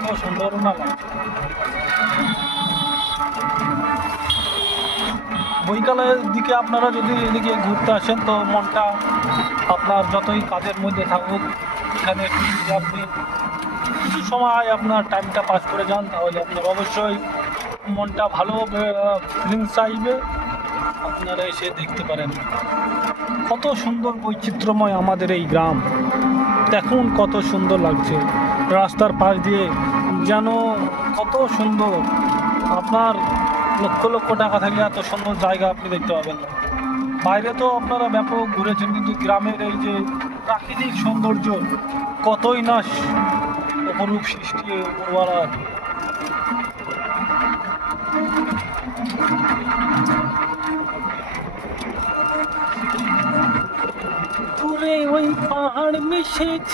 কত সুন্দর না লাগছে। বৈকালের দিকে আপনারা যদি এদিকে ঘুরতে আসেন তো মনটা আপনার যতই কাজের মধ্যে থাকুক, এখানে একটু যদি আপনি কিছু সময় আপনার টাইমটা পাস করে যান তাহলে আপনার অবশ্যই মনটা ভালো ফিলিংস চাইবে। আপনারা এসে দেখতে পারেন কত সুন্দর বৈচিত্র্যময় আমাদের এই গ্রাম। দেখুন কত সুন্দর লাগছে, রাস্তার পাশ দিয়ে যেন কত সুন্দর। আপনার লক্ষ লক্ষ টাকা থাকলে এত সুন্দর জায়গা আপনি দেখতে পাবেন না। বাইরে তো আপনারা ব্যাপক ঘুরেছেন, কিন্তু গ্রামের এই যে প্রাকৃতিক সৌন্দর্য কতই না অপরূপ সৃষ্টি উপরওয়ালার। দূরে ওই পাহাড় মিশেছে